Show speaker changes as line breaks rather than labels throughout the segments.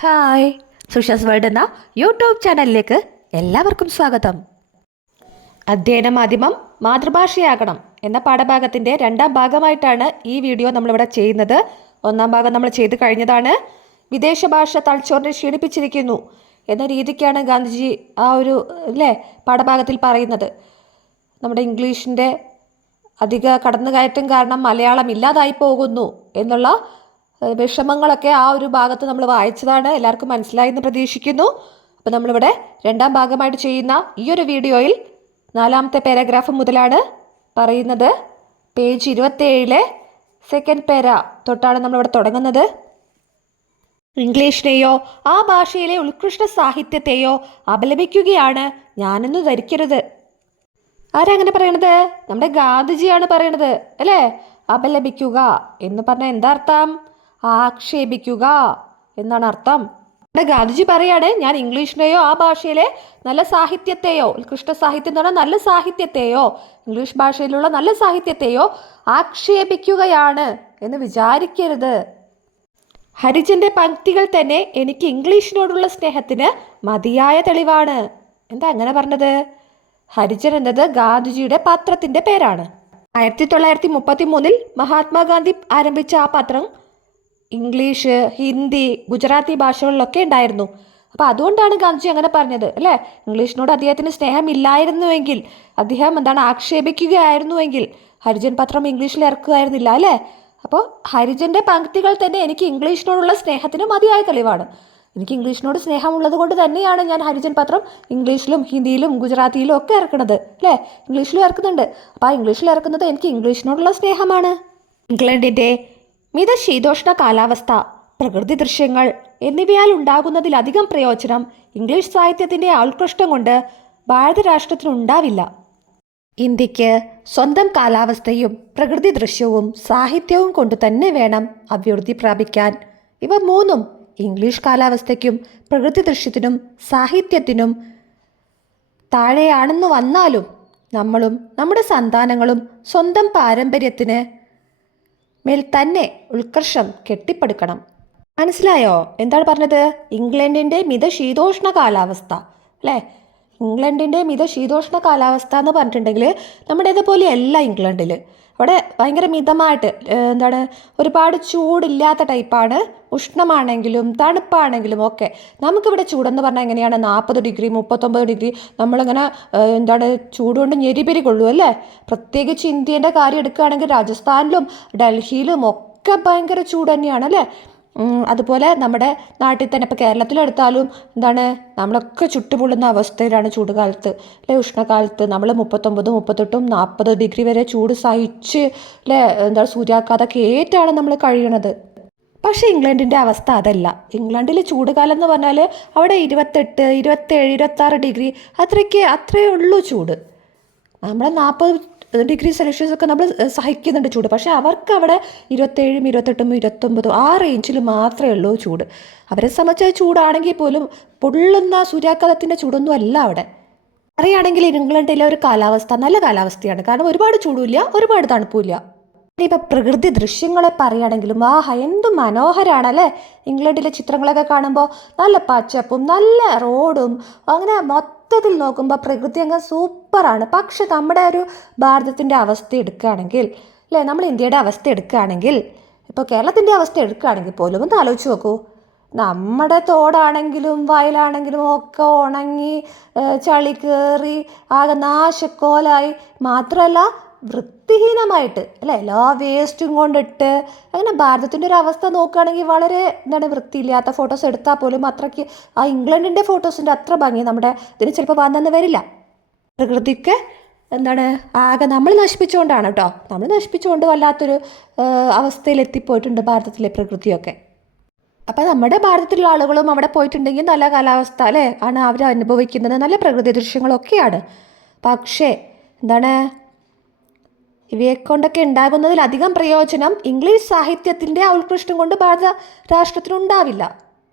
Hi. സുഷസ് world എന്ന YouTube ചാനലിലേക്ക് എല്ലാവർക്കും സ്വാഗതം. അധ്യയന മാധ്യമം മാതൃഭാഷയാകണം എന്ന പാഠഭാഗത്തിന്റെ രണ്ടാം ഭാഗമായിട്ടാണ് ഈ വീഡിയോ നമ്മളിവിടെ ചെയ്യുന്നത്. ഒന്നാം ഭാഗം നമ്മൾ ചെയ്ത് കഴിഞ്ഞതാണ്. വിദേശ ഭാഷ തലച്ചോറിനെ ക്ഷീണിപ്പിച്ചിരിക്കുന്നു എന്ന രീതിക്കാണ് ഗാന്ധിജി ആ ഒരു അല്ലേ പാഠഭാഗത്തിൽ പറയുന്നത്. നമ്മുടെ ഇംഗ്ലീഷിന്റെ അധിക കടന്നുകയറ്റം കാരണം മലയാളം ഇല്ലാതായി പോകുന്നു എന്നുള്ള വിഷമങ്ങളൊക്കെ ആ ഒരു ഭാഗത്ത് നമ്മൾ വായിച്ചതാണ്. എല്ലാവർക്കും മനസ്സിലായി എന്ന് പ്രതീക്ഷിക്കുന്നു. അപ്പോൾ നമ്മളിവിടെ രണ്ടാം ഭാഗമായിട്ട് ചെയ്യുന്ന ഈ ഒരു വീഡിയോയിൽ നാലാമത്തെ പാരഗ്രാഫ് മുതലാണ് പറയുന്നത്. പേജ് ഇരുപത്തേഴിലെ സെക്കൻഡ് പേര തൊട്ടാണ് നമ്മളിവിടെ തുടങ്ങുന്നത്. ഇംഗ്ലീഷിനെയോ ആ ഭാഷയിലെ ഉത്കൃഷ്ട സാഹിത്യത്തെയോ അപലപിക്കുകയാണ് ഞാനെന്ന് ധരിക്കരുത്. ആരങ്ങനെ പറയണത്? നമ്മുടെ ഗാന്ധിജിയാണ് പറയണത് അല്ലേ? അപലപിക്കുക എന്ന് പറഞ്ഞാൽ എന്താ അർത്ഥം ആക്ഷേപിക്കുക എന്നാണ് അർത്ഥം. ഇവിടെ ഗാന്ധിജി പറയാണ് ഞാൻ ഇംഗ്ലീഷിനെയോ ആ ഭാഷയിലെ നല്ല സാഹിത്യത്തെയോ ഉത്കൃഷ്ട സാഹിത്യം എന്ന് പറഞ്ഞാൽ നല്ല സാഹിത്യത്തെയോ ഇംഗ്ലീഷ് ഭാഷയിലുള്ള നല്ല സാഹിത്യത്തെയോ ആക്ഷേപിക്കുകയാണ് എന്ന് വിചാരിക്കരുത്. ഹരിജന്റെ പങ്ക്തികൾ തന്നെ എനിക്ക് ഇംഗ്ലീഷിനോടുള്ള സ്നേഹത്തിന് മതിയായ തെളിവാണ്. എന്താ അങ്ങനെ പറഞ്ഞത്? ഹരിജൻ എന്നത് ഗാന്ധിജിയുടെ പത്രത്തിന്റെ പേരാണ്. ആയിരത്തി തൊള്ളായിരത്തി മുപ്പത്തി മൂന്നിൽ മഹാത്മാഗാന്ധി ആരംഭിച്ച ആ പത്രം ഇംഗ്ലീഷ് ഹിന്ദി ഗുജറാത്തി ഭാഷകളിലൊക്കെ ഉണ്ടായിരുന്നു. അപ്പോൾ അതുകൊണ്ടാണ് ഗാന്ധിജി അങ്ങനെ പറഞ്ഞത് അല്ലേ? ഇംഗ്ലീഷിനോട് അദ്ദേഹത്തിന് സ്നേഹമില്ലായിരുന്നുവെങ്കിൽ അദ്ദേഹം എന്താണ് ആക്ഷേപിക്കുകയായിരുന്നുവെങ്കിൽ ഹരിജൻ പത്രം ഇംഗ്ലീഷിൽ ഇറക്കുമായിരുന്നില്ല അല്ലേ? അപ്പോൾ ഹരിജന്റെ പങ്ക്തികൾ തന്നെ എനിക്ക് ഇംഗ്ലീഷിനോടുള്ള സ്നേഹത്തിന് മതിയായ തെളിവാണ്. എനിക്ക് ഇംഗ്ലീഷിനോട് സ്നേഹമുള്ളത് കൊണ്ട് തന്നെയാണ് ഞാൻ ഹരിജൻ പത്രം ഇംഗ്ലീഷിലും ഹിന്ദിയിലും ഗുജറാത്തിയിലും ഒക്കെ ഇറക്കുന്നത് അല്ലേ? ഇംഗ്ലീഷിലും ഇറക്കുന്നുണ്ട്. അപ്പോൾ ആ ഇംഗ്ലീഷിൽ ഇറക്കുന്നത് എനിക്ക് ഇംഗ്ലീഷിനോടുള്ള സ്നേഹമാണ്. ഇംഗ്ലണ്ടിന്റെ മിതശീതോഷ്ണ കാലാവസ്ഥ പ്രകൃതി ദൃശ്യങ്ങൾ എന്നിവയാൽ ഉണ്ടാകുന്നതിലധികം പ്രയോജനം ഇംഗ്ലീഷ് സാഹിത്യത്തിന്റെ ആൾകൃഷ്ടം കൊണ്ട് ഭാരതരാഷ്ട്രത്തിനുണ്ടാവില്ല ഇന്ത്യയ്ക്ക് സ്വന്തം കാലാവസ്ഥയും പ്രകൃതി ദൃശ്യവും സാഹിത്യവും കൊണ്ട് തന്നെ വേണം അഭിവൃദ്ധി പ്രാപിക്കാൻ. ഇവ മൂന്നും ഇംഗ്ലീഷ് കാലാവസ്ഥയ്ക്കും പ്രകൃതി ദൃശ്യത്തിനും സാഹിത്യത്തിനും താഴെയാണെന്ന് വന്നാലും നമ്മളും നമ്മുടെ സന്താനങ്ങളും സ്വന്തം പാരമ്പര്യത്തിന് മേൽ തന്നെ ഉത്കർഷം കെട്ടിപ്പടുക്കണം. മനസ്സിലായോ? എന്താണ് പറഞ്ഞത്? ഇംഗ്ലണ്ടിന്റെ മിതശീതോഷ്ണ കാലാവസ്ഥ അല്ലേ? ഇംഗ്ലണ്ടിന്റെ മിതശീതോഷ്ണ കാലാവസ്ഥ എന്ന് പറഞ്ഞിട്ടുണ്ടെങ്കിൽ നമ്മുടെ ഇതുപോലെയല്ല ഇംഗ്ലണ്ടിൽ അവിടെ ഭയങ്കര മിതമായിട്ട് എന്താണ് ഒരുപാട് ചൂടില്ലാത്ത ടൈപ്പാണ്. ഉഷ്ണമാണെങ്കിലും തണുപ്പാണെങ്കിലും ഒക്കെ. നമുക്കിവിടെ ചൂടെന്ന് പറഞ്ഞാൽ എങ്ങനെയാണ്? നാൽപ്പത് ഡിഗ്രി മുപ്പത്തൊമ്പത് ഡിഗ്രി നമ്മളിങ്ങനെ എന്താണ് ചൂടുകൊണ്ട് ഞെരിപെരി കൊള്ളും അല്ലേ? പ്രത്യേകിച്ച് ഇന്ത്യന്റെ കാര്യം എടുക്കുകയാണെങ്കിൽ രാജസ്ഥാനിലും ഡൽഹിയിലും ഒക്കെ ഭയങ്കര ചൂട് തന്നെയാണ് അല്ലേ? അതുപോലെ നമ്മുടെ നാട്ടിൽ തന്നെ ഇപ്പോൾ കേരളത്തിലെടുത്താലും എന്താണ് നമ്മളൊക്കെ ചുട്ടുപൊള്ളുന്ന അവസ്ഥയിലാണ് ചൂടുകാലത്ത്. അല്ലെ ഉഷ്ണകാലത്ത് നമ്മൾ മുപ്പത്തൊമ്പതും മുപ്പത്തെട്ടും നാൽപ്പത് ഡിഗ്രി വരെ ചൂട് സഹിച്ച് അല്ലെ എന്താ സൂര്യാഘാതമൊക്കെ ഏറ്റാണ് നമ്മൾ കഴിയണത്. പക്ഷേ ഇംഗ്ലണ്ടിന്റെ അവസ്ഥ അതല്ല. ഇംഗ്ലണ്ടിൽ ചൂടുകാലം എന്ന് പറഞ്ഞാൽ അവിടെ ഇരുപത്തെട്ട് ഇരുപത്തേഴ് ഇരുപത്താറ് ഡിഗ്രി അത്രയ്ക്ക് അത്രയേ ഉള്ളൂ ചൂട്. നമ്മുടെ നാൽപ്പത് ഡിഗ്രി സെൽഷ്യസ് ഒക്കെ നമ്മൾ സഹിക്കുന്നുണ്ട് ചൂട്. പക്ഷേ അവർക്ക് അവിടെ ഇരുപത്തേഴും ഇരുപത്തെട്ടും ഇരുപത്തൊമ്പതും ആ റേഞ്ചിൽ മാത്രമേ ഉള്ളൂ ചൂട്. അവരെ സംബന്ധിച്ച് ചൂടാണെങ്കിൽ പോലും പൊള്ളുന്ന സൂര്യാഘാതത്തിന്റെ ചൂടൊന്നും അല്ല അവിടെ. അറിയാണെങ്കിൽ ഇംഗ്ലണ്ടിലെ ഒരു കാലാവസ്ഥ നല്ല കാലാവസ്ഥയാണ്. കാരണം ഒരുപാട് ചൂടുമില്ല ഒരുപാട് തണുപ്പില്ല ഇപ്പം പ്രകൃതി ദൃശ്യങ്ങളെ പറയുകയാണെങ്കിലും ആഹ എന്ത് മനോഹരമാണല്ലേ ഇംഗ്ലണ്ടിലെ ചിത്രങ്ങളൊക്കെ കാണുമ്പോൾ നല്ല പച്ചപ്പും നല്ല റോഡും അങ്ങനെ മൊത്തത്തിൽ നോക്കുമ്പോൾ പ്രകൃതി അങ്ങ് സൂപ്പറാണ്. പക്ഷെ നമ്മുടെ ഒരു ഭാരതത്തിന്റെ അവസ്ഥ എടുക്കുകയാണെങ്കിൽ അല്ലേ? നമ്മൾ ഇന്ത്യയുടെ അവസ്ഥ എടുക്കുകയാണെങ്കിൽ ഇപ്പോൾ കേരളത്തിന്റെ അവസ്ഥ എടുക്കുകയാണെങ്കിൽ പോലും ഒന്ന് ആലോചിച്ച് നോക്കൂ. നമ്മുടെ തോടാണെങ്കിലും വയലാണെങ്കിലും ഒക്കെ ഉണങ്ങി ചളി കയറി ആകെ നാശക്കോലായി. മാത്രമല്ല വൃത്തിഹീനമായിട്ട് അല്ലേ? എല്ലാ വേസ്റ്റും കൊണ്ടിട്ട് അങ്ങനെ ഭാരതത്തിന്റെ ഒരു അവസ്ഥ നോക്കുകയാണെങ്കിൽ വളരെ എന്താണ് വൃത്തിയില്ലാത്ത ഫോട്ടോസ് എടുത്താൽ പോലും അത്രയ്ക്ക് ആ ഇംഗ്ലണ്ടിന്റെ ഫോട്ടോസിന്റെ അത്ര ഭംഗി നമ്മുടെ ഇതിന് ചിലപ്പോൾ വന്നെന്ന് വരില്ല. പ്രകൃതിക്ക് എന്താണ് ആകെ നമ്മൾ നശിപ്പിച്ചുകൊണ്ടാണ് കേട്ടോ. നമ്മൾ നശിപ്പിച്ചുകൊണ്ട് വല്ലാത്തൊരു അവസ്ഥയിലെത്തിപ്പോയിട്ടുണ്ട് ഭാരതത്തിലെ പ്രകൃതിയൊക്കെ. അപ്പോൾ നമ്മുടെ ഭാരതത്തിലുള്ള ആളുകളും അവിടെ പോയിട്ടുണ്ടെങ്കിൽ നല്ല കാലാവസ്ഥ അല്ലേ? ആണ് അവർ അനുഭവിക്കുന്നത്. നല്ല പ്രകൃതി ദൃശ്യങ്ങളൊക്കെയാണ്. പക്ഷേ എന്താണ് ഇവയെ കൊണ്ടൊക്കെ ഉണ്ടാകുന്നതിലധികം പ്രയോജനം ഇംഗ്ലീഷ് സാഹിത്യത്തിന്റെ ആ ഉത്കൃഷ്ടം കൊണ്ട് ഭാരത രാഷ്ട്രത്തിനുണ്ടാവില്ല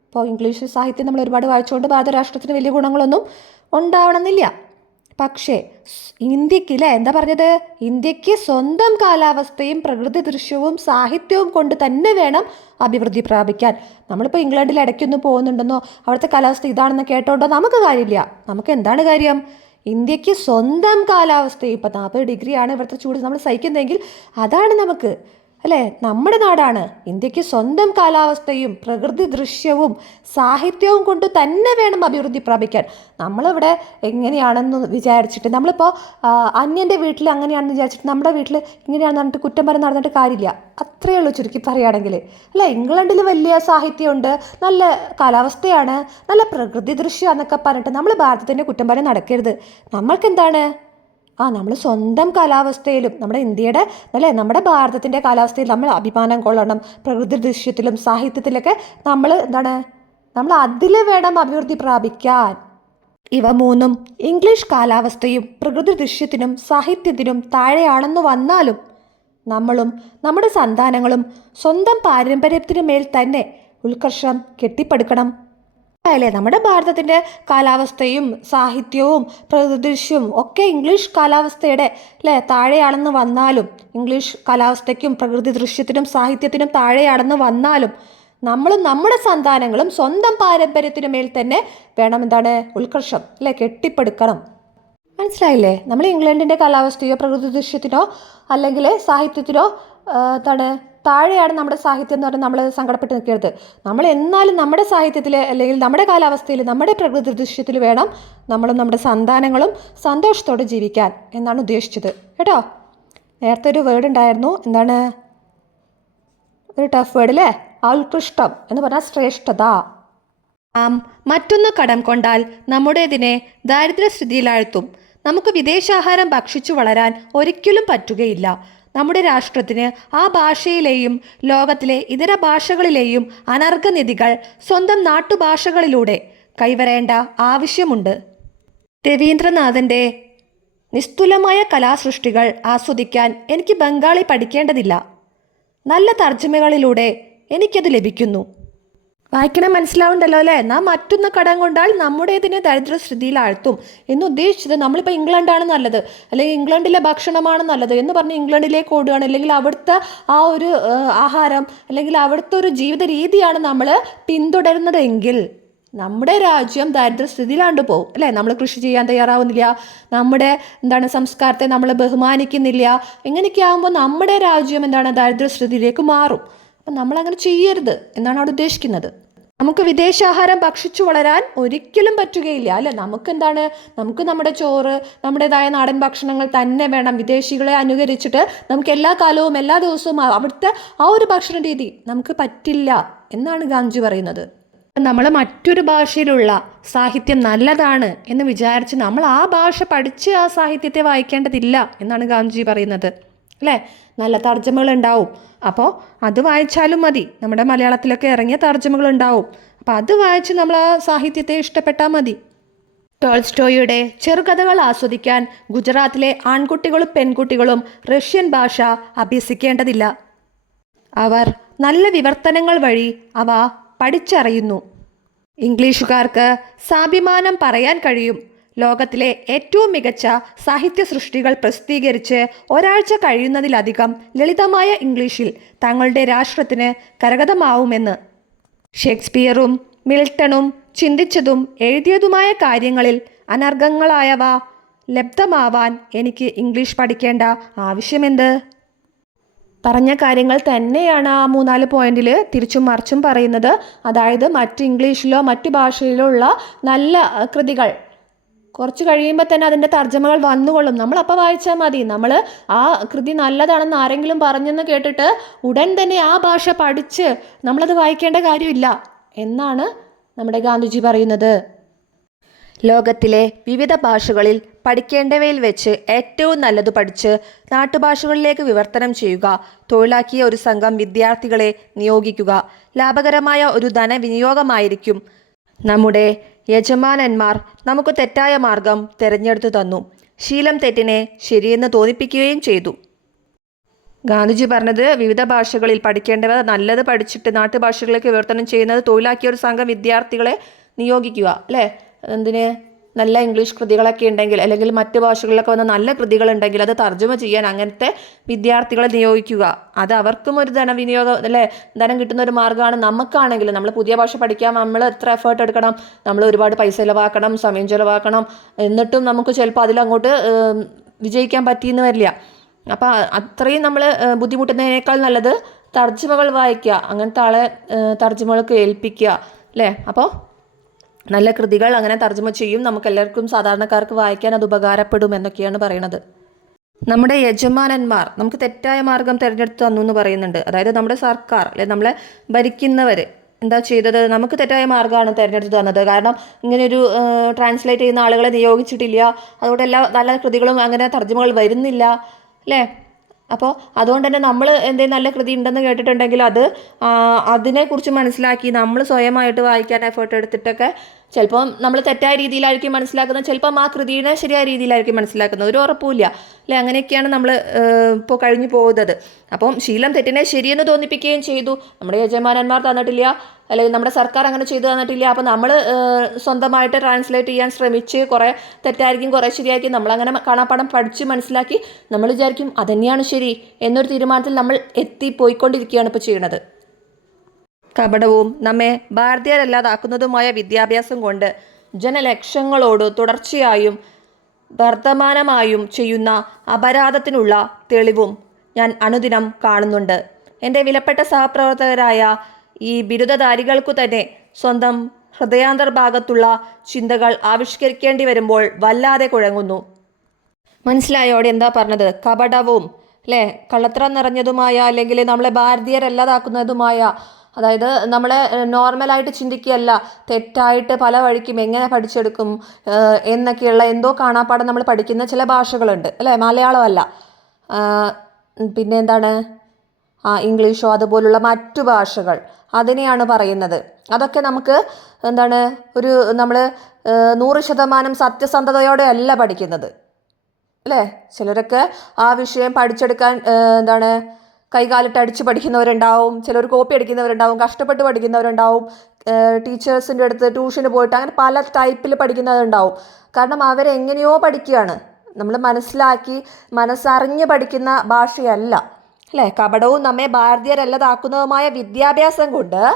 അപ്പോൾ ഇംഗ്ലീഷ് സാഹിത്യം നമ്മൾ ഒരുപാട് വായിച്ചുകൊണ്ട് ഭാരത രാഷ്ട്രത്തിന് വലിയ ഗുണങ്ങളൊന്നും ഉണ്ടാവണമെന്നില്ല. പക്ഷേ ഇന്ത്യയ്ക്ക് അല്ലേ എന്താ പറഞ്ഞത്? ഇന്ത്യയ്ക്ക് സ്വന്തം കാലാവസ്ഥയും പ്രകൃതി ദൃശ്യവും സാഹിത്യവും കൊണ്ട് തന്നെ വേണം അഭിവൃദ്ധി പ്രാപിക്കാൻ. നമ്മളിപ്പോൾ ഇംഗ്ലണ്ടിൽ ഇടയ്ക്കൊന്ന് പോകുന്നുണ്ടെന്നോ അവിടുത്തെ കാലാവസ്ഥ ഇതാണെന്ന് കേട്ടോണ്ടോ? നമുക്ക് കാര്യമില്ല. നമുക്ക് എന്താണ് കാര്യം? ഇന്ത്യയ്ക്ക് സ്വന്തം കാലാവസ്ഥ ഇപ്പം നാൽപ്പത് ഡിഗ്രിയാണ് ഇവിടുത്തെ ചൂട്. നമ്മൾ സഹിക്കുന്നതെങ്കിൽ അതാണ് നമുക്ക് അല്ലേ? നമ്മുടെ നാടാണ്. ഇന്ത്യയ്ക്ക് സ്വന്തം കാലാവസ്ഥയും പ്രകൃതി ദൃശ്യവും സാഹിത്യവും കൊണ്ട് തന്നെ വേണം അഭിവൃദ്ധി പ്രാപിക്കാൻ. നമ്മളിവിടെ എങ്ങനെയാണെന്ന് വിചാരിച്ചിട്ട് നമ്മളിപ്പോൾ അന്യന്റെ വീട്ടിൽ അങ്ങനെയാണെന്ന് വിചാരിച്ചിട്ട് നമ്മുടെ വീട്ടിൽ ഇങ്ങനെയാണെന്ന് പറഞ്ഞിട്ട് കുറ്റം പറഞ്ഞ് നടന്നിട്ട് കാര്യമില്ല. അത്രയേ ഉള്ളൂ ചുരുക്കി പറയുകയാണെങ്കിൽ അല്ല? ഇംഗ്ലണ്ടിൽ വലിയ സാഹിത്യമുണ്ട്. നല്ല കാലാവസ്ഥയാണ്. നല്ല പ്രകൃതി ദൃശ്യം എന്നൊക്കെ പറഞ്ഞിട്ട് നമ്മൾ ഭാരതത്തിന്റെ കുറ്റം പറഞ്ഞ് നടക്കരുത്. നമ്മൾക്കെന്താണ്? ആ നമ്മൾ സ്വന്തം കാലാവസ്ഥയിലും നമ്മുടെ ഇന്ത്യയുടെ അല്ലേ നമ്മുടെ ഭാരതത്തിന്റെ കാലാവസ്ഥയിൽ നമ്മൾ അഭിമാനം കൊള്ളണം പ്രകൃതി ദൃശ്യത്തിലും സാഹിത്യത്തിലൊക്കെ നമ്മൾ എന്താണ് നമ്മൾ അതിൽ വേണം അഭിവൃദ്ധി പ്രാപിക്കാൻ. ഇവ മൂന്നും ഇംഗ്ലീഷ് കാലാവസ്ഥയും പ്രകൃതി ദൃശ്യത്തിനും സാഹിത്യത്തിനും താഴെയാണെന്ന് വന്നാലും നമ്മളും നമ്മുടെ സന്താനങ്ങളും സ്വന്തം പാരമ്പര്യത്തിനു മേൽ തന്നെ ഉത്കർഷം കെട്ടിപ്പടുക്കണം. അല്ലേ? നമ്മുടെ ഭാരതത്തിന്റെ കാലാവസ്ഥയും സാഹിത്യവും പ്രകൃതിദൃശ്യവും ഒക്കെ ഇംഗ്ലീഷ് കാലാവസ്ഥയുടെ അല്ലേ താഴെയാണെന്ന് വന്നാലും ഇംഗ്ലീഷ് കാലാവസ്ഥയ്ക്കും പ്രകൃതി ദൃശ്യത്തിനും സാഹിത്യത്തിനും താഴെയാണെന്ന് വന്നാലും നമ്മളും നമ്മുടെ സന്താനങ്ങളും സ്വന്തം പാരമ്പര്യത്തിനു മേൽ തന്നെ വേണം എന്താണ് ഉത്കർഷം അല്ലേ കെട്ടിപ്പടുക്കണം. മനസ്സിലായില്ലേ? നമ്മൾ ഇംഗ്ലണ്ടിന്റെ കാലാവസ്ഥയോ പ്രകൃതി ദൃശ്യത്തിനോ അല്ലെങ്കിൽ സാഹിത്യത്തിനോ എന്താണ് താഴെയാണ് നമ്മുടെ സാഹിത്യം എന്ന് പറഞ്ഞാൽ നമ്മൾ സങ്കടപ്പെട്ട് നിൽക്കരുത്. നമ്മൾ എന്നാലും നമ്മുടെ സാഹിത്യത്തിൽ അല്ലെങ്കിൽ നമ്മുടെ കാലാവസ്ഥയിൽ നമ്മുടെ പ്രകൃതി ദൃശ്യത്തിൽ വേണം നമ്മളും നമ്മുടെ സന്താനങ്ങളും സന്തോഷത്തോടെ ജീവിക്കാൻ എന്നാണ് ഉദ്ദേശിച്ചത്. കേട്ടോ? നേരത്തെ ഒരു വേർഡ് ഉണ്ടായിരുന്നു. എന്താണ്? ഒരു ടഫ് വേർഡ് അല്ലേ ഉത്കൃഷ്ടം എന്ന് പറഞ്ഞാൽ ശ്രേഷ്ഠത. ആം മറ്റൊന്ന് കടം കൊണ്ടാൽ നമ്മുടേതിനെ ദാരിദ്ര്യസ്ഥിതിയിലാഴ്ത്തും. നമുക്ക് വിദേശാഹാരം ഭക്ഷിച്ചു വളരാൻ ഒരിക്കലും പറ്റുകയില്ല. നമ്മുടെ രാഷ്ട്രത്തിന് ആ ഭാഷയിലെയും ലോകത്തിലെ ഇതര ഭാഷകളിലെയും അനർഘനിധികൾ സ്വന്തം നാട്ടുഭാഷകളിലൂടെ കൈവരേണ്ട ആവശ്യമുണ്ട്. രവീന്ദ്രനാഥന്റെ നിസ്തുലമായ കലാസൃഷ്ടികൾ ആസ്വദിക്കാൻ എനിക്ക് ബംഗാളി പഠിക്കേണ്ടതില്ല. നല്ല തർജമകളിലൂടെ എനിക്കത് ലഭിക്കുന്നു. വായിക്കണ മനസ്സിലാവുണ്ടല്ലോ അല്ലേ? നാം മറ്റൊന്ന് കടം കൊണ്ടാൽ നമ്മുടേതിനെ ദരിദ്രസ്ഥിതിയിൽ ആഴ്ത്തും എന്ന് ഉദ്ദേശിച്ചത് നമ്മളിപ്പോൾ ഇംഗ്ലണ്ടാണ് നല്ലത്. അല്ലെങ്കിൽ ഇംഗ്ലണ്ടിലെ ഭക്ഷണമാണ് നല്ലത് എന്ന് പറഞ്ഞ് ഇംഗ്ലണ്ടിലേക്ക് ഓടുകയാണ്. അല്ലെങ്കിൽ അവിടുത്തെ ആ ഒരു ആഹാരം അല്ലെങ്കിൽ അവിടുത്തെ ഒരു ജീവിത രീതിയാണ് നമ്മൾ പിന്തുടരുന്നതെങ്കിൽ നമ്മുടെ രാജ്യം ദാരിദ്ര്യസ്ഥിതിയിലാണ്ട് പോകും അല്ലേ? നമ്മൾ കൃഷി ചെയ്യാൻ തയ്യാറാവുന്നില്ല. നമ്മുടെ എന്താണ് സംസ്കാരത്തെ നമ്മൾ ബഹുമാനിക്കുന്നില്ല. ഇങ്ങനെയൊക്കെ ആകുമ്പോൾ നമ്മുടെ രാജ്യം എന്താണ്? ദാരിദ്ര്യസ്ഥിതിയിലേക്ക് മാറും. അപ്പം നമ്മളങ്ങനെ ചെയ്യരുത് എന്നാണ് അവിടെ ഉദ്ദേശിക്കുന്നത്. നമുക്ക് വിദേശാഹാരം ഭക്ഷിച്ചു വളരാൻ ഒരിക്കലും പറ്റുകയില്ല അല്ല? നമുക്ക് എന്താണ് നമുക്ക് നമ്മുടെ ചോറ് നമ്മുടേതായ നാടൻ ഭക്ഷണങ്ങൾ തന്നെ വേണം. വിദേശികളെ അനുകരിച്ചിട്ട് നമുക്ക് എല്ലാ കാലവും എല്ലാ ദിവസവും അവിടുത്തെ ആ ഒരു ഭക്ഷണ രീതി നമുക്ക് പറ്റില്ല എന്നാണ് ഗാന്ധി പറയുന്നത്. നമ്മൾ മറ്റൊരു ഭാഷയിലുള്ള സാഹിത്യം നല്ലതാണ് എന്ന് വിചാരിച്ച് നമ്മൾ ആ ഭാഷ പഠിച്ച് ആ സാഹിത്യത്തെ വായിക്കേണ്ടതില്ല എന്നാണ് ഗാന്ധിജി പറയുന്നത് അല്ലേ? നല്ല തർജമകൾ ഉണ്ടാവും അപ്പോൾ അത് വായിച്ചാലും മതി. നമ്മുടെ മലയാളത്തിലൊക്കെ ഇറങ്ങിയ തർജമകൾ ഉണ്ടാവും അപ്പോൾ അത് വായിച്ച് നമ്മൾ ആ സാഹിത്യത്തെ ഇഷ്ടപ്പെട്ടാൽ മതി. ടോൾസ്റ്റോയുടെ ചെറുകഥകൾ ആസ്വദിക്കാൻ ഗുജറാത്തിലെ ആൺകുട്ടികളും പെൺകുട്ടികളും റഷ്യൻ ഭാഷ അഭ്യസിക്കേണ്ടതില്ല. അവർ നല്ല വിവർത്തനങ്ങൾ വഴി അവ പഠിച്ചറിയുന്നു. ഇംഗ്ലീഷുകാർക്ക് സാഭിമാനം പറയാൻ കഴിയും. ലോകത്തിലെ ഏറ്റവും മികച്ച സാഹിത്യ സൃഷ്ടികൾ പ്രസിദ്ധീകരിച്ച് ഒരാഴ്ച കഴിയുന്നതിലധികം ലളിതമായ ഇംഗ്ലീഷിൽ തങ്ങളുടെ രാഷ്ട്രത്തിന് കരഗതമാവുമെന്ന് ഷേക്സ്പിയറും മിൽട്ടണും ചിന്തിച്ചതും എഴുതിയതുമായ കാര്യങ്ങളിൽ അനർഘങ്ങളായവ ലബ്ധമാവാൻ എനിക്ക് ഇംഗ്ലീഷ് പഠിക്കേണ്ട ആവശ്യമെന്ത്? പറഞ്ഞ കാര്യങ്ങൾ തന്നെയാണ് ആ മൂന്നാൽ പോയിന്റിൽ തിരിച്ചും മറിച്ചും പറയുന്നത്. അതായത് മറ്റ് ഇംഗ്ലീഷിലോ മറ്റു ഭാഷയിലോ ഉള്ള നല്ല കൃതികൾ കുറച്ച് കഴിയുമ്പോൾ തന്നെ അതിന്റെ തർജമകൾ വന്നുകൊള്ളും. നമ്മൾ അപ്പോൾ വായിച്ചാൽ മതി. നമ്മൾ ആ കൃതി നല്ലതാണെന്ന് ആരെങ്കിലും പറഞ്ഞെന്ന് കേട്ടിട്ട് ഉടൻ തന്നെ ആ ഭാഷ പഠിച്ച് നമ്മളത് വായിക്കേണ്ട കാര്യമില്ല എന്നാണ് നമ്മുടെ ഗാന്ധിജി പറയുന്നത്. ലോകത്തിലെ വിവിധ ഭാഷകളിൽ പഠിക്കേണ്ടവയിൽ വെച്ച് ഏറ്റവും നല്ലത് പഠിച്ച് നാട്ടുഭാഷകളിലേക്ക് വിവർത്തനം ചെയ്യുക തൊഴിലാക്കിയ ഒരു സംഘം വിദ്യാർത്ഥികളെ നിയോഗിക്കുക ലാഭകരമായ ഒരു ധനവിനിയോഗമായിരിക്കും നമ്മുടെ യജമാനന്മാർ നമുക്ക് തെറ്റായ മാർഗം തിരഞ്ഞെടുത്തു തന്നു. ശീലം തെറ്റിനെ ശരിയെന്ന് തോന്നിപ്പിക്കുകയും ചെയ്തു. ഗാന്ധിജി പറഞ്ഞത് വിവിധ ഭാഷകളിൽ പഠിക്കേണ്ടവർ നല്ലത് പഠിച്ചിട്ട് നാട്ടുഭാഷകളിലേക്ക് വിവർത്തനം ചെയ്യുന്നത് തൊഴിലാക്കിയ ഒരു സംഘം വിദ്യാർത്ഥികളെ നിയോഗിക്കുക അല്ലേ? എന്തിന് നല്ല ഇംഗ്ലീഷ് കൃതികളൊക്കെ ഉണ്ടെങ്കിൽ അല്ലെങ്കിൽ മറ്റ് ഭാഷകളിലൊക്കെ വന്ന നല്ല കൃതികളുണ്ടെങ്കിൽ അത് തർജമ ചെയ്യാൻ അങ്ങനത്തെ വിദ്യാർത്ഥികളെ നിയോഗിക്കുക. അത് അവർക്കും ഒരു ധനവിനിയോഗം അല്ലേ? ധനം കിട്ടുന്ന ഒരു മാർഗമാണ്. നമുക്കാണെങ്കിലും നമ്മൾ പുതിയ ഭാഷ പഠിക്കാൻ നമ്മൾ എത്ര എഫേർട്ട് എടുക്കണം? നമ്മൾ ഒരുപാട് പൈസ ചിലവാക്കണം സമയം ചിലവാക്കണം. എന്നിട്ടും നമുക്ക് ചിലപ്പോൾ അതിലങ്ങോട്ട് വിജയിക്കാൻ പറ്റിയെന്ന് വരില്ല. അപ്പോൾ അത്രയും നമ്മൾ ബുദ്ധിമുട്ടുന്നതിനേക്കാൾ നല്ലത് തർജമകൾ വായിക്കുക. അങ്ങനത്തെ ആളെ തർജമകൾക്ക് ഏൽപ്പിക്കുക. അല്ലേ? അപ്പോൾ നല്ല കൃതികൾ അങ്ങനെ തർജമ ചെയ്യും. നമുക്ക് എല്ലാവർക്കും സാധാരണക്കാർക്ക് വായിക്കാൻ അത് ഉപകാരപ്പെടും എന്നൊക്കെയാണ് പറയുന്നത്. നമ്മുടെ യജമാനന്മാർ നമുക്ക് തെറ്റായ മാർഗം തിരഞ്ഞെടുത്ത് തന്നു എന്ന് പറയുന്നുണ്ട്. അതായത് നമ്മുടെ സർക്കാർ അല്ലെ നമ്മളെ ഭരിക്കുന്നവർ എന്താ ചെയ്തത്? നമുക്ക് തെറ്റായ മാർഗമാണ് തിരഞ്ഞെടുത്ത് തന്നത്. കാരണം ഇങ്ങനെയൊരു ട്രാൻസ്ലേറ്റ് ചെയ്യുന്ന ആളുകളെ നിയോഗിച്ചിട്ടില്ല. അതുകൊണ്ട് എല്ലാ നല്ല കൃതികളും അങ്ങനെ തർജമകൾ വരുന്നില്ല അല്ലേ? അപ്പോൾ അതുകൊണ്ട് തന്നെ നമ്മൾ എന്തെങ്കിലും നല്ല കൃതി ഉണ്ടെന്ന് കേട്ടിട്ടുണ്ടെങ്കിൽ അത് അതിനെക്കുറിച്ച് മനസ്സിലാക്കി നമ്മൾ സ്വയമായിട്ട് വായിക്കാൻ എഫേർട്ട് എടുത്തിട്ടൊക്കെ ചിലപ്പം നമ്മൾ തെറ്റായ രീതിയിലായിരിക്കും മനസ്സിലാക്കുന്നത് ചിലപ്പം ആ കൃതിയെ ശരിയായ രീതിയിലായിരിക്കും മനസ്സിലാക്കുന്നത്. ഒരു ഉറപ്പുമില്ല. അല്ലെ? അങ്ങനെയൊക്കെയാണ് നമ്മൾ ഇപ്പോൾ കഴിഞ്ഞു പോകുന്നത്. അപ്പം ശീലം തെറ്റിനെ ശരിയെന്ന് തോന്നിപ്പിക്കുകയും ചെയ്തു. നമ്മുടെ യജമാനന്മാർ തന്നിട്ടില്ല. അല്ലെങ്കിൽ നമ്മുടെ സർക്കാർ അങ്ങനെ ചെയ്തു തന്നിട്ടില്ല. അപ്പം നമ്മൾ സ്വന്തമായിട്ട് ട്രാൻസ്ലേറ്റ് ചെയ്യാൻ ശ്രമിച്ച് കുറേ തെറ്റായിരിക്കും കുറേ ശരിയായിരിക്കും. നമ്മളങ്ങനെ കാണാപ്പാടം പഠിച്ച് മനസ്സിലാക്കി നമ്മൾ വിചാരിക്കും അതന്നെയാണ് ശരി എന്നൊരു തീരുമാനത്തിൽ നമ്മൾ എത്തിപ്പോയിക്കൊണ്ടിരിക്കുകയാണ് ഇപ്പോൾ ചെയ്യുന്നത്. കപടവും നമ്മെ ഭാരതീയരല്ലാതാക്കുന്നതുമായ വിദ്യാഭ്യാസം കൊണ്ട് ജനലക്ഷങ്ങളോട് തുടർച്ചയായും വർത്തമാനമായും ചെയ്യുന്ന അപരാധത്തിനുള്ള തെളിവും ഞാൻ അനുദിനം കാണുന്നുണ്ട്. എന്റെ വിലപ്പെട്ട സഹപ്രവർത്തകരായ ഈ ബിരുദധാരികൾക്കു തന്നെ സ്വന്തം ഹൃദയാന്തർഭാഗത്തുള്ള ചിന്തകൾ ആവിഷ്കരിക്കേണ്ടി വരുമ്പോൾ വല്ലാതെ കുഴങ്ങുന്നു. മനസ്സിലായോടെ എന്താ പറഞ്ഞത്? കപടവും അല്ലേ കള്ളത്തരം നിറഞ്ഞതുമായ അല്ലെങ്കിൽ നമ്മളെ ഭാരതീയരല്ലാതാക്കുന്നതുമായ അതായത് നമ്മളെ നോർമലായിട്ട് ചിന്തിക്കുകയല്ല തെറ്റായിട്ട് പല വഴിക്കും എങ്ങനെ പഠിച്ചെടുക്കും എന്നൊക്കെയുള്ള എന്തോ കാണാപ്പാടം നമ്മൾ പഠിക്കുന്ന ചില ഭാഷകളുണ്ട് അല്ലേ? മലയാളമല്ല. പിന്നെ എന്താണ് ആ ഇംഗ്ലീഷോ അതുപോലുള്ള മറ്റു ഭാഷകൾ അതിനെയാണ് പറയുന്നത്. അതൊക്കെ നമുക്ക് എന്താണ് ഒരു നമ്മൾ നൂറ് ശതമാനം സത്യസന്ധതയോടെ അല്ല പഠിക്കുന്നത്. അല്ലേ? ചിലരൊക്കെ ആ വിഷയം പഠിച്ചെടുക്കാൻ എന്താണ് കൈകാലിട്ട് അടിച്ച് പഠിക്കുന്നവരുണ്ടാവും ചിലർ കോപ്പി അടിക്കുന്നവരുണ്ടാവും കഷ്ടപ്പെട്ട് പഠിക്കുന്നവരുണ്ടാവും ടീച്ചേഴ്സിന്റെ അടുത്ത് ട്യൂഷന് പോയിട്ട് അങ്ങനെ പല ടൈപ്പിൽ പഠിക്കുന്നവരുണ്ടാവും. കാരണം അവരെങ്ങനെയോ പഠിക്കുകയാണ്. നമ്മൾ മനസ്സിലാക്കി മനസ്സറിഞ്ഞ് പഠിക്കുന്ന ഭാഷയല്ല. അല്ലേ? കപടവും നമ്മെ ഭാരതീയരല്ലതാക്കുന്നതുമായ വിദ്യാഭ്യാസം കൊണ്ട്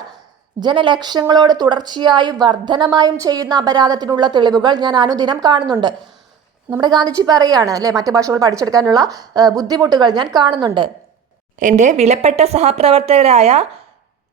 ജനലക്ഷ്യങ്ങളോട് തുടർച്ചയായും വർധനമായും ചെയ്യുന്ന അപരാധത്തിനുള്ള തെളിവുകൾ ഞാൻ അനുദിനം കാണുന്നുണ്ട്. നമ്മുടെ ഗാന്ധിജി പറയുകയാണ് അല്ലേ? മറ്റു ഭാഷകൾ പഠിച്ചെടുക്കാനുള്ള ബുദ്ധിമുട്ടുകൾ ഞാൻ കാണുന്നുണ്ട്. എന്റെ വിലപ്പെട്ട സഹപ്രവർത്തകരായ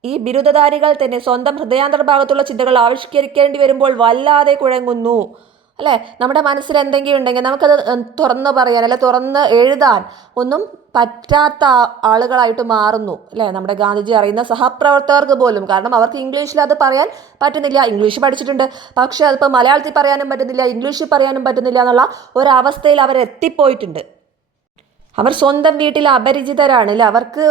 ഈ ബിരുദധാരികൾ തന്നെ സ്വന്തം ഹൃദയാന്തർഭാഗത്തുള്ള ചിന്തകൾ ആവിഷ്കരിക്കേണ്ടി വരുമ്പോൾ വല്ലാതെ കുഴങ്ങുന്നു. അല്ലേ? നമ്മുടെ മനസ്സിൽ എന്തെങ്കിലും ഉണ്ടെങ്കിൽ നമുക്കത് തുറന്ന് പറയാൻ അല്ലെ തുറന്ന് എഴുതാൻ ഒന്നും പറ്റാത്ത ആളുകളായിട്ട് മാറുന്നു. അല്ലേ? നമ്മുടെ ഗാന്ധിജി അറിയുന്ന സഹപ്രവർത്തകർക്ക് പോലും. കാരണം അവർക്ക് ഇംഗ്ലീഷിൽ അത് പറയാൻ പറ്റുന്നില്ല. ഇംഗ്ലീഷ് പഠിച്ചിട്ടുണ്ട്. പക്ഷേ അതിപ്പോൾ മലയാളത്തിൽ പറയാനും പറ്റുന്നില്ല ഇംഗ്ലീഷിൽ പറയാനും പറ്റുന്നില്ല എന്നുള്ള ഒരവസ്ഥയിൽ അവർ എത്തിപ്പോയിട്ടുണ്ട് അവർ സ്വന്തം വീട്ടിൽ അപരിചിതരാണ് അല്ലേ അവർക്ക്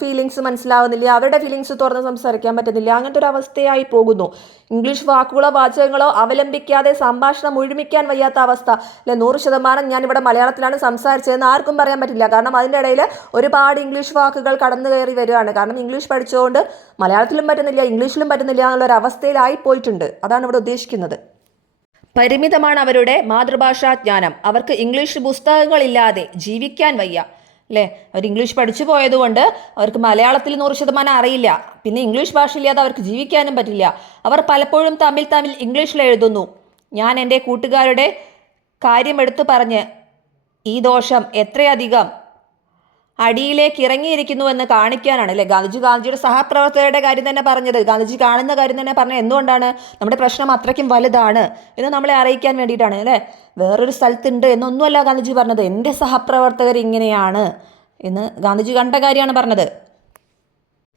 ഫീലിങ്സ് മനസ്സിലാവുന്നില്ല അവരുടെ ഫീലിങ്സ് തുറന്ന് സംസാരിക്കാൻ പറ്റുന്നില്ല അങ്ങനത്തെ ഒരു അവസ്ഥയായി പോകുന്നു. ഇംഗ്ലീഷ് വാക്കുകളോ വാചകങ്ങളോ അവലംബിക്കാതെ സംഭാഷണം ഒഴിമിക്കാൻ വയ്യാത്ത അവസ്ഥ. അല്ലെ നൂറ് ശതമാനം ഞാൻ ഇവിടെ മലയാളത്തിലാണ് സംസാരിച്ചതെന്ന് ആർക്കും പറയാൻ പറ്റില്ല. കാരണം അതിന്റെ ഇടയിൽ ഒരുപാട് ഇംഗ്ലീഷ് വാക്കുകൾ കടന്നു കയറി വരികയാണ്. കാരണം ഇംഗ്ലീഷ് പഠിച്ചുകൊണ്ട് മലയാളത്തിലും പറ്റുന്നില്ല ഇംഗ്ലീഷിലും പറ്റുന്നില്ല എന്നുള്ള ഒരു അവസ്ഥയിലായി പോയിട്ടുണ്ട്. അതാണ് ഇവിടെ ഉദ്ദേശിക്കുന്നത്. പരിമിതമാണ് അവരുടെ മാതൃഭാഷാ ജ്ഞാനം. അവർക്ക് ഇംഗ്ലീഷ് പുസ്തകങ്ങളില്ലാതെ ജീവിക്കാൻ വയ്യ. അല്ലേ? അവർ ഇംഗ്ലീഷ് പഠിച്ചു പോയതുകൊണ്ട് അവർക്ക് മലയാളത്തിൽ നൂറ് ശതമാനം അറിയില്ല. പിന്നെ ഇംഗ്ലീഷ് ഭാഷ ഇല്ലാതെ അവർക്ക് ജീവിക്കാനും പറ്റില്ല. അവർ പലപ്പോഴും തമ്മിൽ തമ്മിൽ ഇംഗ്ലീഷിൽ എഴുതുന്നു. ഞാൻ എന്റെ കൂട്ടുകാരുടെ കാര്യം എടുത്തു പറഞ്ഞ് ഈ ദോഷം എത്രയധികം അടിയിലേക്ക് ഇറങ്ങിയിരിക്കുന്നു എന്ന് കാണിക്കാനാണ് അല്ലേ ഗാന്ധിജി? ഗാന്ധിജിയുടെ സഹപ്രവർത്തകരുടെ കാര്യം തന്നെ പറഞ്ഞത്. ഗാന്ധിജി കാണുന്ന കാര്യം തന്നെ പറഞ്ഞത്. എന്തുകൊണ്ടാണ്? നമ്മുടെ പ്രശ്നം അത്രയ്ക്കും വലുതാണ് എന്ന് നമ്മളെ അറിയിക്കാൻ വേണ്ടിയിട്ടാണ് അല്ലേ? വേറൊരു സ്ഥലത്തുണ്ട് എന്നൊന്നുമല്ല ഗാന്ധിജി പറഞ്ഞത്. എന്റെ സഹപ്രവർത്തകർ ഇങ്ങനെയാണ് എന്ന് ഗാന്ധിജി കണ്ട കാര്യമാണ് പറഞ്ഞത്.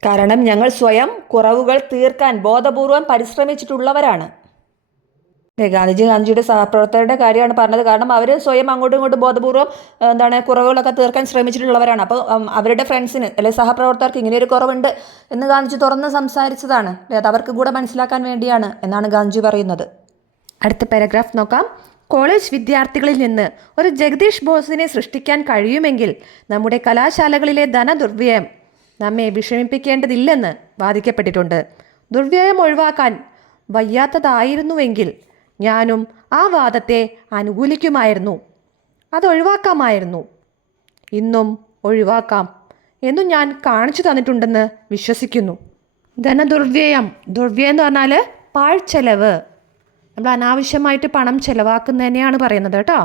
കാരണം ഞങ്ങൾ സ്വയം കുറവുകൾ തീർക്കാൻ ബോധപൂർവം പരിശ്രമിച്ചിട്ടുള്ളവരാണ്. ഗാന്ധിജി ഗാന്ധിജിയുടെ സഹപ്രവർത്തകരുടെ കാര്യമാണ് പറഞ്ഞത്. കാരണം അവർ സ്വയം അങ്ങോട്ടും ഇങ്ങോട്ടും ബോധപൂർവം എന്താണ് കുറവുകളൊക്കെ തീർക്കാൻ ശ്രമിച്ചിട്ടുള്ളവരാണ്. അപ്പോൾ അവരുടെ ഫ്രണ്ട്സിന് അല്ലെ സഹപ്രവർത്തകർക്ക് ഇങ്ങനെ ഒരു കുറവുണ്ട് എന്ന് ഗാന്ധിജി തുറന്ന് സംസാരിച്ചതാണ്. അത് അവർക്ക് കൂടെ മനസ്സിലാക്കാൻ വേണ്ടിയാണ് എന്നാണ് ഗാന്ധിജി പറയുന്നത്. അടുത്ത പാരഗ്രാഫ് നോക്കാം. കോളേജ് വിദ്യാർത്ഥികളിൽ നിന്ന് ഒരു ജഗദീഷ് ബോസിനെ സൃഷ്ടിക്കാൻ കഴിയുമെങ്കിൽ നമ്മുടെ കലാശാലകളിലെ ധനദുർവ്യയം നമ്മെ വിഷമിപ്പിക്കേണ്ടതില്ലെന്ന് വാദിക്കപ്പെട്ടിട്ടുണ്ട്. ദുർവ്യയം ഒഴിവാക്കാൻ വയ്യാത്തതായിരുന്നുവെങ്കിൽ ഞാനും ആ വാദത്തെ അനുകൂലിക്കുമായിരുന്നു. അതൊഴിവാക്കാമായിരുന്നു ഇന്നും ഒഴിവാക്കാം എന്നും ഞാൻ കാണിച്ചു തന്നിട്ടുണ്ടെന്ന് വിശ്വസിക്കുന്നു. ധനദുർവ്യയം. ദുർവ്യയം എന്ന് പറഞ്ഞാൽ പാഴ്ചെലവ് നമ്മൾ അനാവശ്യമായിട്ട് പണം ചെലവാക്കുന്നതന്നെയാണ് പറയുന്നത് കേട്ടോ.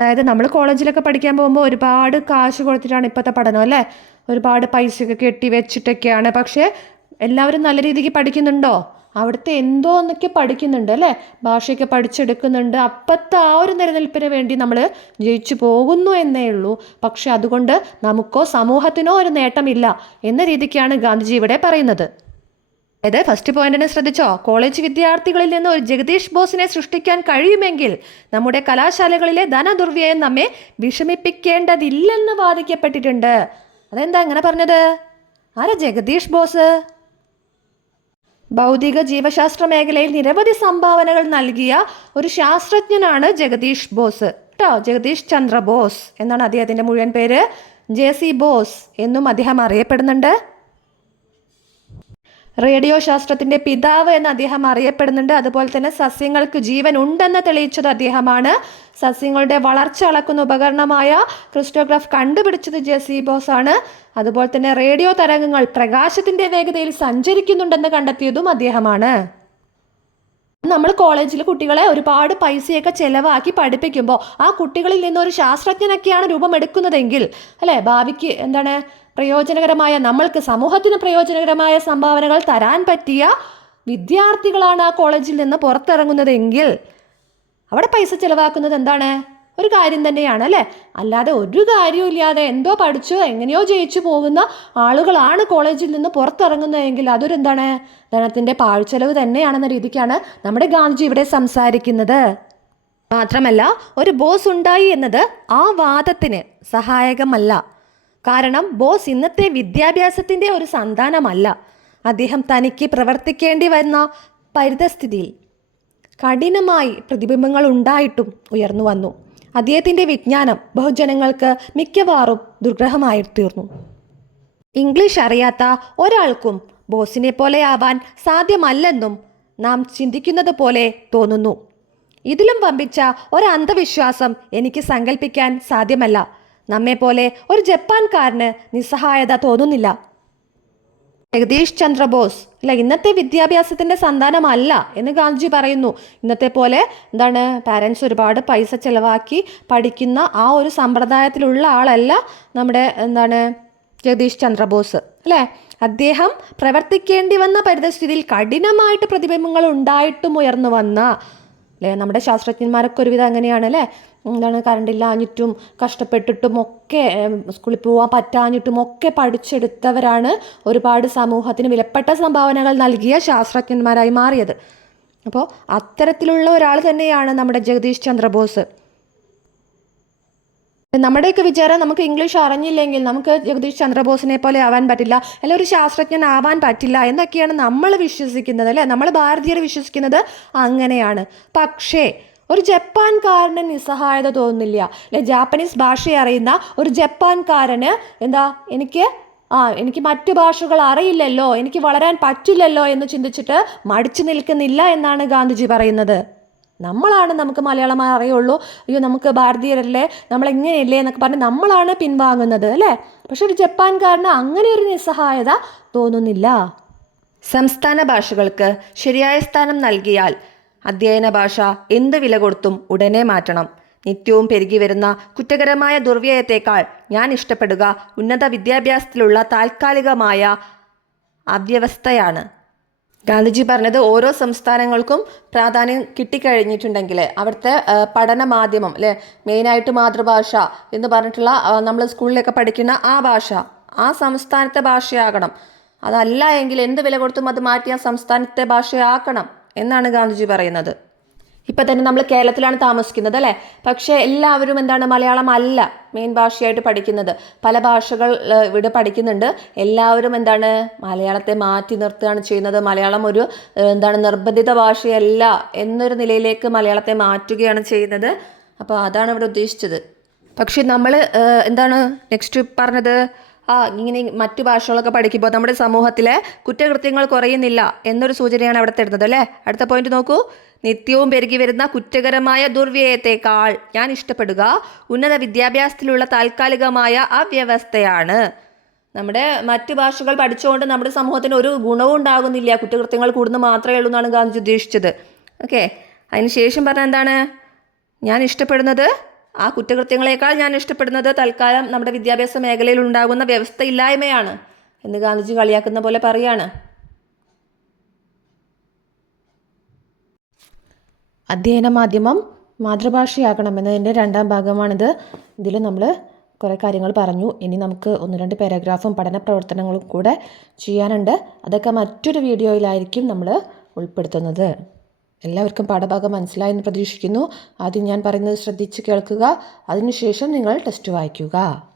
അതായത് നമ്മൾ കോളേജിലൊക്കെ പഠിക്കാൻ പോകുമ്പോൾ ഒരുപാട് കാശ് കൊടുത്തിട്ടാണ് ഇപ്പോഴത്തെ പഠനം അല്ലേ? ഒരുപാട് പൈസയൊക്കെ കെട്ടി വെച്ചിട്ടൊക്കെയാണ്. പക്ഷേ എല്ലാവരും നല്ല രീതിക്ക് പഠിക്കുന്നുണ്ടോ? അവിടുത്തെ എന്തോ എന്നൊക്കെ പഠിക്കുന്നുണ്ട് അല്ലേ? ഭാഷയൊക്കെ പഠിച്ചെടുക്കുന്നുണ്ട്. അപ്പത്തെ ആ ഒരു നിലനിൽപ്പിന് വേണ്ടി നമ്മൾ ജയിച്ചു പോകുന്നു എന്നേ ഉള്ളൂ. പക്ഷെ അതുകൊണ്ട് നമുക്കോ സമൂഹത്തിനോ ഒരു നേട്ടമില്ല എന്ന രീതിക്കാണ് ഗാന്ധിജി ഇവിടെ പറയുന്നത്. അതായത് ഫസ്റ്റ് പോയിന്റിനെ ശ്രദ്ധിച്ചോ? കോളേജ് വിദ്യാർത്ഥികളിൽ നിന്ന് ഒരു ജഗദീഷ് ബോസിനെ സൃഷ്ടിക്കാൻ കഴിയുമെങ്കിൽ നമ്മുടെ കലാശാലകളിലെ ധനദുർവ്യയം നമ്മെ വിഷമിപ്പിക്കേണ്ടതില്ലെന്ന് വാദിക്കപ്പെട്ടിട്ടുണ്ട്. അതെന്താ ഇങ്ങനെ പറഞ്ഞത്? ആരാ ജഗദീഷ് ബോസ്? ഭൗതിക ജീവശാസ്ത്ര മേഖലയിൽ നിരവധി സംഭാവനകൾ നൽകിയ ഒരു ശാസ്ത്രജ്ഞനാണ് ജഗദീഷ് ബോസ്. കേട്ടോ ജഗദീഷ് ചന്ദ്ര ബോസ് എന്നാണ് അദ്ദേഹത്തിന്റെ മുഴുവൻ പേര്. ജെ സി ബോസ് എന്നും അദ്ദേഹം അറിയപ്പെടുന്നുണ്ട്. റേഡിയോ ശാസ്ത്രത്തിന്റെ പിതാവ് എന്ന് അദ്ദേഹം അറിയപ്പെടുന്നുണ്ട്. അതുപോലെ തന്നെ സസ്യങ്ങൾക്ക് ജീവൻ ഉണ്ടെന്ന് തെളിയിച്ചത് അദ്ദേഹമാണ്. സസ്യങ്ങളുടെ വളർച്ച അളക്കുന്ന ഉപകരണമായ ക്രിസ്റ്റോഗ്രാഫ് കണ്ടുപിടിച്ചത് ജെസി ബോസ് ആണ്. അതുപോലെ തന്നെ റേഡിയോ തരംഗങ്ങൾ പ്രകാശത്തിന്റെ വേഗതയിൽ സഞ്ചരിക്കുന്നുണ്ടെന്ന് കണ്ടെത്തിയതും അദ്ദേഹമാണ്. നമ്മൾ കോളേജിൽ കുട്ടികളെ ഒരുപാട് പൈസയൊക്കെ ചെലവാക്കി പഠിപ്പിക്കുമ്പോൾ ആ കുട്ടികളിൽ നിന്ന് ഒരു ശാസ്ത്രജ്ഞനൊക്കെയാണ് രൂപമെടുക്കുന്നതെങ്കിൽ അല്ലേ? ഭാവിക്ക് എന്താണ് പ്രയോജനകരമായ നമ്മൾക്ക് സമൂഹത്തിന് പ്രയോജനകരമായ സംഭാവനകൾ തരാൻ പറ്റിയ വിദ്യാർത്ഥികളാണ് ആ കോളേജിൽ നിന്ന് പുറത്തിറങ്ങുന്നതെങ്കിൽ അവിടെ പൈസ ചിലവാക്കുന്നത് എന്താണ്? ഒരു കാര്യം തന്നെയാണ് അല്ലേ? അല്ലാതെ ഒരു കാര്യവും ഇല്ലാതെ എന്തോ പഠിച്ചു എങ്ങനെയോ ജയിച്ചു പോകുന്ന ആളുകളാണ് കോളേജിൽ നിന്ന് പുറത്തിറങ്ങുന്നതെങ്കിൽ അതൊരു എന്താണ് ധനത്തിന്റെ പാഴ്ചെലവ് തന്നെയാണെന്ന രീതിക്കാണ് നമ്മുടെ ഗാന്ധിജി ഇവിടെ സംസാരിക്കുന്നത്. മാത്രമല്ല ഒരു ബോസ് ഉണ്ടായി എന്നത് ആ വാദത്തിന് സഹായകമല്ല. കാരണം ബോസ് ഇന്നത്തെ വിദ്യാഭ്യാസത്തിന്റെ ഒരു സന്താനമല്ല. അദ്ദേഹം തനിക്ക് പ്രവർത്തിക്കേണ്ടി വരുന്ന പരിതസ്ഥിതിയിൽ കഠിനമായി പ്രതിബിംബങ്ങൾ ഉണ്ടായിട്ടും ഉയർന്നു വന്നു. അദ്ദേഹത്തിന്റെ വിജ്ഞാനം ബഹുജനങ്ങൾക്ക് മിക്കവാറും ദുർഗ്രഹമായി തീർന്നു. ഇംഗ്ലീഷ് അറിയാത്ത ഒരാൾക്കും ബോസിനെ പോലെ ആവാൻ സാധ്യമല്ലെന്നും നാം ചിന്തിക്കുന്നത് പോലെ തോന്നുന്നു. ഇതിലും വമ്പിച്ച ഒരു അന്ധവിശ്വാസം എനിക്ക് സങ്കല്പിക്കാൻ സാധ്യമല്ല. നമ്മെപ്പോലെ ഒരു ജപ്പാൻകാരന് നിസ്സഹായത തോന്നുന്നില്ല. ജഗദീഷ് ചന്ദ്രബോസ് അല്ല ഇന്നത്തെ വിദ്യാഭ്യാസത്തിന്റെ സന്താനമല്ല എന്ന് ഗാന്ധിജി പറയുന്നു. ഇന്നത്തെ പോലെ എന്താണ് പാരൻസ് ഒരുപാട് പൈസ ചെലവാക്കി പഠിക്കുന്ന ആ ഒരു സമ്പ്രദായത്തിലുള്ള ആളല്ല നമ്മുടെ എന്താണ് ജഗദീഷ് ചന്ദ്രബോസ് അല്ലേ? അദ്ദേഹം പ്രവർത്തിക്കേണ്ടി വന്ന പരിതസ്ഥിതിയിൽ കഠിനമായിട്ട് പ്രതിബിംബങ്ങൾ ഉണ്ടായിട്ടും ഉയർന്നു വന്ന അല്ലേ? നമ്മുടെ ശാസ്ത്രജ്ഞന്മാരൊക്കെ ഒരുവിധം അങ്ങനെയാണ് അല്ലേ? എന്താണ് കറണ്ട് ഇല്ലാഞ്ഞിട്ടും കഷ്ടപ്പെട്ടിട്ടും ഒക്കെ സ്കൂളിൽ പോകാൻ പറ്റാഞ്ഞിട്ടും ഒക്കെ പഠിച്ചെടുത്തവരാണ് ഒരുപാട് സമൂഹത്തിന് വിലപ്പെട്ട സംഭാവനകൾ നൽകിയ ശാസ്ത്രജ്ഞന്മാരായി മാറിയത്. അപ്പോൾ അത്തരത്തിലുള്ള ഒരാൾ തന്നെയാണ് നമ്മുടെ ജഗദീഷ് ചന്ദ്രബോസ്. നമ്മുടെയൊക്കെ വിചാരം നമുക്ക് ഇംഗ്ലീഷ് അറിഞ്ഞില്ലെങ്കിൽ നമുക്ക് ജഗദീഷ് ചന്ദ്രബോസിനെ പോലെ ആവാൻ പറ്റില്ല അല്ലെ ഒരു ശാസ്ത്രജ്ഞൻ ആവാൻ പറ്റില്ല എന്നൊക്കെയാണ് നമ്മൾ വിശ്വസിക്കുന്നത് അല്ലേ? നമ്മൾ ഭാരതീയർ വിശ്വസിക്കുന്നത് അങ്ങനെയാണ്. പക്ഷേ ഒരു ജപ്പാൻകാരന് നിസ്സഹായത തോന്നുന്നില്ല. അല്ലെ ജാപ്പനീസ് ഭാഷ അറിയുന്ന ഒരു ജപ്പാൻകാരന് എന്താ എനിക്ക് ആ എനിക്ക് മറ്റു ഭാഷകൾ അറിയില്ലല്ലോ എനിക്ക് വളരാൻ പറ്റില്ലല്ലോ എന്ന് ചിന്തിച്ചിട്ട് മടിച്ചു നിൽക്കുന്നില്ല എന്നാണ് ഗാന്ധിജി പറയുന്നത്. നമ്മളാണ് നമുക്ക് മലയാളം അറിയുള്ളൂ. അയ്യോ നമുക്ക് ഭാരതീയരല്ലേ? നമ്മളെങ്ങനെയല്ലേ എന്നൊക്കെ പറഞ്ഞ് നമ്മളാണ് പിൻവാങ്ങുന്നത് അല്ലേ? പക്ഷെ ഒരു ജപ്പാൻകാരന് അങ്ങനെ ഒരു നിസ്സഹായത തോന്നുന്നില്ല. സംസ്ഥാന ഭാഷകൾക്ക് ശരിയായ സ്ഥാനം നൽകിയാൽ അധ്യയന ഭാഷ എന്ത് വില കൊടുത്തും ഉടനെ മാറ്റണം. നിത്യവും പെരുകി വരുന്ന കുറ്റകരമായ ദുർവ്യയത്തേക്കാൾ ഞാൻ ഇഷ്ടപ്പെടുക ഉന്നത വിദ്യാഭ്യാസത്തിലുള്ള താൽക്കാലികമായ അവ്യവസ്ഥയാണ്. ഗാന്ധിജി പറഞ്ഞത് ഓരോ സംസ്ഥാനങ്ങൾക്കും പ്രാധാന്യം കിട്ടിക്കഴിഞ്ഞിട്ടുണ്ടെങ്കിൽ അവിടുത്തെ പഠന മാധ്യമം അല്ലെ? മെയിനായിട്ട് മാതൃഭാഷ എന്ന് പറഞ്ഞിട്ടുള്ള നമ്മൾ സ്കൂളിലൊക്കെ പഠിക്കുന്ന ആ ഭാഷ ആ സംസ്ഥാനത്തെ ഭാഷയാകണം. അതല്ല എങ്കിൽ എന്ത് വില കൊടുത്തും അത് മാറ്റി ആ സംസ്ഥാനത്തെ ഭാഷയാക്കണം എന്നാണ് ഗാന്ധിജി പറയുന്നത്. ഇപ്പം തന്നെ നമ്മൾ കേരളത്തിലാണ് താമസിക്കുന്നത് അല്ലേ? പക്ഷേ എല്ലാവരും എന്താണ് മലയാളം അല്ല മെയിൻ ഭാഷയായിട്ട് പഠിക്കുന്നത്. പല ഭാഷകൾ ഇവിടെ പഠിക്കുന്നുണ്ട്. എല്ലാവരും എന്താണ് മലയാളത്തെ മാറ്റി നിർത്തുകയാണ് ചെയ്യുന്നത്. മലയാളം ഒരു എന്താണ് നിർബന്ധിത ഭാഷയല്ല എന്നൊരു നിലയിലേക്ക് മലയാളത്തെ മാറ്റുകയാണ് ചെയ്യുന്നത്. അപ്പോൾ അതാണ് ഇവിടെ ഉദ്ദേശിച്ചത്. പക്ഷേ നമ്മൾ എന്താണ് നെക്സ്റ്റ് പറഞ്ഞത്? ആ ഇങ്ങനെ മറ്റു ഭാഷകളൊക്കെ പഠിക്കുമ്പോൾ നമ്മുടെ സമൂഹത്തിലെ കുറ്റകൃത്യങ്ങൾ കുറയുന്നില്ല എന്നൊരു സൂചനയാണ് അവിടെ തരുന്നത് അല്ലേ? അടുത്ത പോയിന്റ് നോക്കൂ. നിത്യവും പെരുകി വരുന്ന കുറ്റകരമായ ദുർവ്യയത്തേക്കാൾ ഞാൻ ഇഷ്ടപ്പെടുക ഉന്നത വിദ്യാഭ്യാസത്തിലുള്ള താൽക്കാലികമായ അവ്യവസ്ഥയാണ്. നമ്മുടെ മറ്റു ഭാഷകൾ പഠിച്ചുകൊണ്ട് നമ്മുടെ സമൂഹത്തിന് ഒരു ഗുണവും ഉണ്ടാകുന്നില്ല. കുറ്റകൃത്യങ്ങൾ കൂടുന്നു മാത്രമേ ഉള്ളൂ എന്നാണ് ഗാന്ധി ഉദ്ദേശിച്ചത്. ഓക്കെ. അതിന് ശേഷം പറഞ്ഞ എന്താണ്? ഞാൻ ഇഷ്ടപ്പെടുന്നത് ആ കുറ്റകൃത്യങ്ങളെക്കാൾ ഞാൻ ഇഷ്ടപ്പെടുന്നത് തൽക്കാലം നമ്മുടെ വിദ്യാഭ്യാസ മേഖലയിൽ ഉണ്ടാകുന്ന വ്യവസ്ഥയില്ലായ്മയാണ് എന്ന് ഗാന്ധിജി കളിയാക്കുന്ന പോലെ പറയാണ്. അധ്യയന മാധ്യമം മാതൃഭാഷയാകണമെന്നതിന്റെ രണ്ടാം ഭാഗമാണിത്. ഇതിൽ നമ്മൾ കുറേ കാര്യങ്ങൾ പറഞ്ഞു. ഇനി നമുക്ക് ഒന്ന് രണ്ട് പാരഗ്രാഫും പഠന പ്രവർത്തനങ്ങളും കൂടെ ചെയ്യാനുണ്ട്. അതൊക്കെ മറ്റൊരു വീഡിയോയിലായിരിക്കും നമ്മൾ ഉൾപ്പെടുത്തുന്നത്. എല്ലാവർക്കും പാഠഭാഗം മനസ്സിലായെന്ന് പ്രതീക്ഷിക്കുന്നു. ആദ്യം ഞാൻ പറയുന്നത് ശ്രദ്ധിച്ച് കേൾക്കുക. അതിനുശേഷം നിങ്ങൾ ടെസ്റ്റ് വായിക്കുക.